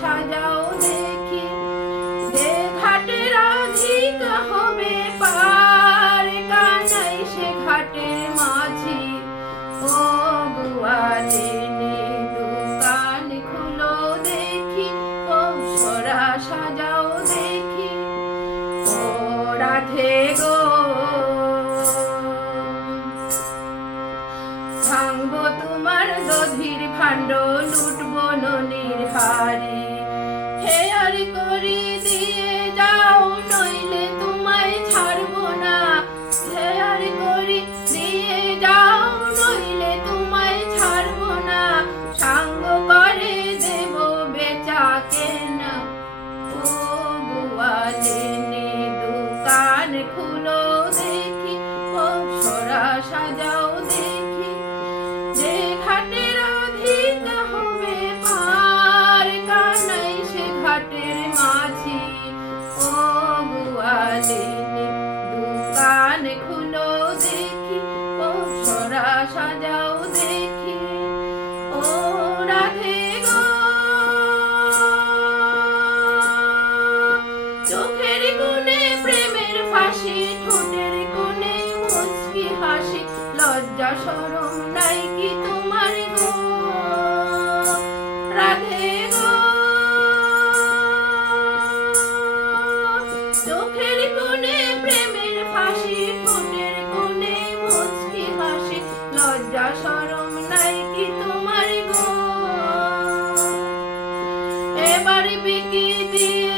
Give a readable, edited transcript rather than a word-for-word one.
সাজাও দেখি, যে ঘাটে রাধিকা হবে পার, কানাই সে ঘাটের মাঝি। ও গোয়ালিনী দোকান খুলো দেখি, ও সরা সাজাও দেখি, ও রাধে গো। ভাঙবো তোমার দধির ভাণ্ড, লুটবো ননির হাড়ি, হেয়ার করি দিয়ে যাও নইলে তোমায় ছাড়বো না, হেয়ার করি দিয়ে যাও নইলে তোমায় ছাড়বো না, সাঙ্গ করে দেব বেচা কেনা। ও গোয়ালিনী দোকান খুলো দেখি, ও সরা সাজাও দেখি, যে ঘাটে রাধিকা হবে পার, কানাই সে ঘাটের মাঝি। ও গোয়ালিনী দোকান খুলো দেখি, ও সরা সাজাও দেখি, ও রাধে গো। চোখের কোণে প্রেমের ফাঁসি, ঠোঁটের কোণে মুচকি হাসি, লজ্জা শরম নাই কি তোমার গো রাধে গো। চোখের কোণে প্রেমের ফাঁসি, ঠোঁটের কোণে মুচকি হাসি, লজ্জা শরম নাই কি তোমার গো। এবার বিকি দিয়ে